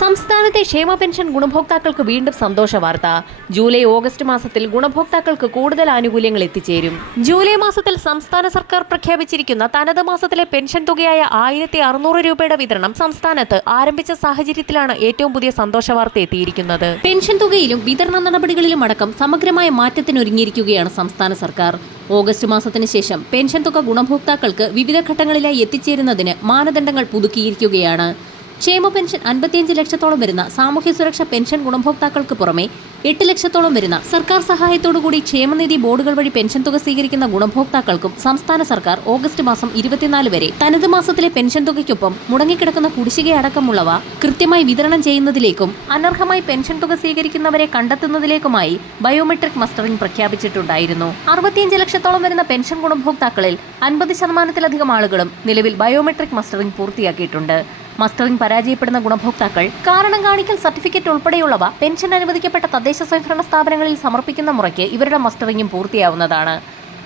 സംസ്ഥാനത്തെ ക്ഷേമ പെൻഷൻ ഗുണഭോക്താക്കൾക്ക് വീണ്ടും സന്തോഷ വാർത്ത. ജൂലൈ ഓഗസ്റ്റ് മാസത്തിൽ ഗുണഭോക്താക്കൾക്ക് കൂടുതൽ ആനുകൂല്യങ്ങൾ എത്തിച്ചേരും. ജൂലൈ മാസത്തിൽ സംസ്ഥാന സർക്കാർ പ്രഖ്യാപിച്ചിരിക്കുന്ന തനത് മാസത്തിലെ പെൻഷൻ തുകയായ 1600 രൂപയുടെ വിതരണം സംസ്ഥാനത്ത് ആരംഭിച്ച സാഹചര്യത്തിലാണ് ഏറ്റവും പുതിയ സന്തോഷ വാർത്ത എത്തിയിരിക്കുന്നത്. പെൻഷൻ തുകയിലും വിതരണ നടപടികളിലും അടക്കം സമഗ്രമായ മാറ്റത്തിനൊരുങ്ങിയിരിക്കുകയാണ് സംസ്ഥാന സർക്കാർ. ഓഗസ്റ്റ് മാസത്തിന് ശേഷം പെൻഷൻ തുക ഗുണഭോക്താക്കൾക്ക് വിവിധ ഘട്ടങ്ങളിലായി എത്തിച്ചേരുന്നതിന് മാനദണ്ഡങ്ങൾ പുതുക്കിയിരിക്കുകയാണ്. ക്ഷേമ പെൻഷൻ 55 ലക്ഷത്തോളം വരുന്ന സാമൂഹ്യ സുരക്ഷാ പെൻഷൻ ഗുണഭോക്താക്കൾക്ക് പുറമെ 8 ലക്ഷത്തോളം വരുന്ന സർക്കാർ സഹായത്തോടുകൂടി ക്ഷേമനിധി ബോർഡുകൾ വഴി പെൻഷൻ തുക സ്വീകരിക്കുന്ന ഗുണഭോക്താക്കൾക്കും സംസ്ഥാന സർക്കാർ ഓഗസ്റ്റ് മാസം 24 വരെ തനത് മാസത്തിലെ പെൻഷൻ തുകയ്ക്കൊപ്പം മുടങ്ങിക്കിടക്കുന്ന കുടിശ്ശികയടക്കമുള്ളവ കൃത്യമായി വിതരണം ചെയ്യുന്നതിലേക്കും അനർഹമായി പെൻഷൻ തുക സ്വീകരിക്കുന്നവരെ കണ്ടെത്തുന്നതിലേക്കുമായി ബയോമെട്രിക് മസ്റ്ററിംഗ് പ്രഖ്യാപിച്ചിട്ടുണ്ടായിരുന്നു. 65 ലക്ഷത്തോളം വരുന്ന പെൻഷൻ ഗുണഭോക്താക്കളിൽ 50% ആളുകളും നിലവിൽ ബയോമെട്രിക് മസ്റ്ററിംഗ് പൂർത്തിയാക്കിയിട്ടുണ്ട്. മസ്റ്ററിംഗ് പരാജയപ്പെടുന്ന ഗുണഭോക്താക്കൾ കാരണം കാണിക്കൽ സർട്ടിഫിക്കറ്റ് ഉൾപ്പെടെയുള്ളവ പെൻഷൻ അനുവദിക്കപ്പെട്ട തദ്ദേശ സ്വയംഭരണ സ്ഥാപനങ്ങളിൽ സമർപ്പിക്കുന്ന മുറയ്ക്ക് ഇവരുടെ മസ്റ്ററിംഗും പൂർത്തിയാവുന്നതാണ്.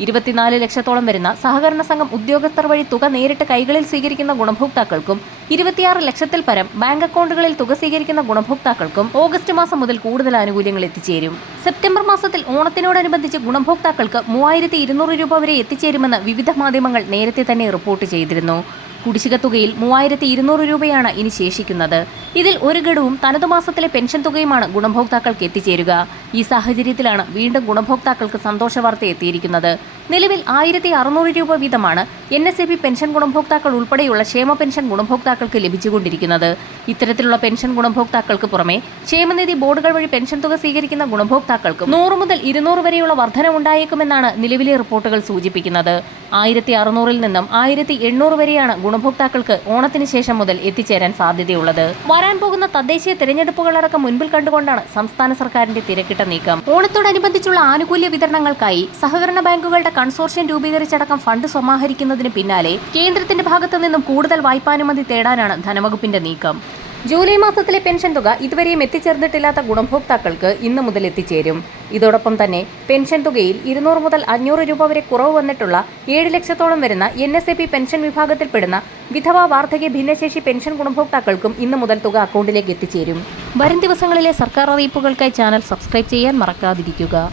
24 ലക്ഷത്തോളം വരുന്ന സഹകരണ സംഘം ഉദ്യോഗസ്ഥർ വഴി തുക നേരിട്ട് കൈകളിൽ സ്വീകരിക്കുന്ന ഗുണഭോക്താക്കൾക്കും 26 ലക്ഷത്തിൽ പരം ബാങ്ക് അക്കൗണ്ടുകളിൽ തുക സ്വീകരിക്കുന്ന ഗുണഭോക്താക്കൾക്കും ഓഗസ്റ്റ് മാസം മുതൽ കൂടുതൽ ആനുകൂല്യങ്ങൾ എത്തിച്ചേരും. സെപ്റ്റംബർ മാസത്തിൽ ഓണത്തിനോടനുബന്ധിച്ച് ഗുണഭോക്താക്കൾക്ക് 3200 രൂപ വരെ എത്തിച്ചേരുമെന്ന് വിവിധ മാധ്യമങ്ങൾ നേരത്തെ തന്നെ റിപ്പോർട്ട് ചെയ്തിരുന്നു. കുടിശ്ശിക തുകയിൽ 3200 രൂപയാണ് ഇനി ശേഷിക്കുന്നത്. ഇതിൽ ഒരു ഗഡുവും തനതു മാസത്തിലെ പെൻഷൻ തുകയുമാണ് ഗുണഭോക്താക്കൾക്ക് എത്തിച്ചേരുക. ഈ സാഹചര്യത്തിലാണ് വീണ്ടും ഗുണഭോക്താക്കൾക്ക് സന്തോഷ വാർത്ത എത്തിയിരിക്കുന്നത്. നിലവിൽ 1600 രൂപ വീതമാണ് NSAP പെൻഷൻ ഗുണഭോക്താക്കൾ ഉൾപ്പെടെയുള്ള ക്ഷേമ പെൻഷൻ ഗുണഭോക്താക്കൾക്ക് ലഭിച്ചുകൊണ്ടിരിക്കുന്നത്. ഇത്തരത്തിലുള്ള പെൻഷൻ ഗുണഭോക്താക്കൾക്ക് പുറമെ ക്ഷേമനിധി ബോർഡുകൾ വഴി പെൻഷൻ തുക സ്വീകരിക്കുന്ന ഗുണഭോക്താക്കൾക്കും 100 മുതൽ 200 വരെയുള്ള വർധനവുണ്ടായേക്കുമെന്നാണ് നിലവിലെ റിപ്പോർട്ടുകൾ സൂചിപ്പിക്കുന്നത്. 1600-ൽ നിന്നും 1800 വരെയാണ് ഗുണഭോക്താക്കൾക്ക് ഓണത്തിന് ശേഷം മുതൽ എത്തിച്ചേരാൻ സാധ്യതയുള്ളത്. വരാൻ പോകുന്ന തദ്ദേശീയ തെരഞ്ഞെടുപ്പുകളടക്കം മുൻപിൽ കണ്ടുകൊണ്ടാണ് സംസ്ഥാന സർക്കാരിന്റെ തിരക്കിട്ട നീക്കം. ഓണത്തോടനുബന്ധിച്ചുള്ള ആനുകൂല്യ വിതരണങ്ങൾക്കായി സഹകരണ ബാങ്കുകളുടെ കൺസോർഷ്യം രൂപീകരിച്ചടക്കം ഫണ്ട് സമാഹരിക്കുന്നതിന് പിന്നാലെ കേന്ദ്രത്തിന്റെ ഭാഗത്തു നിന്നും കൂടുതൽ വായ്പാനുമതി തേടാനാണ് ധനവകുപ്പിന്റെ നീക്കം. ജൂലൈ മാസത്തിലെ പെൻഷൻ തുക ഇതുവരെയും എത്തിച്ചേർന്നിട്ടില്ലാത്ത ഗുണഭോക്താക്കൾക്ക് ഇന്ന് മുതൽ എത്തിച്ചേരും. ഇതോടൊപ്പം തന്നെ പെൻഷൻ തുകയിൽ 200 മുതൽ 500 രൂപ വരെ കുറവ് വന്നിട്ടുള്ള 7 ലക്ഷത്തോളം വരുന്ന NSAP പെൻഷൻ വിഭാഗത്തിൽപ്പെടുന്ന വിധവ, വാർദ്ധക്യ, ഭിന്നശേഷി പെൻഷൻ ഗുണഭോക്താക്കൾക്കും ഇന്ന് മുതൽ തുക അക്കൗണ്ടിലേക്ക് എത്തിച്ചേരും. വരും ദിവസങ്ങളിലെ സർക്കാർ അറിയിപ്പുകൾക്കായി ചാനൽ സബ്സ്ക്രൈബ് ചെയ്യാൻ മറക്കാതിരിക്കുക.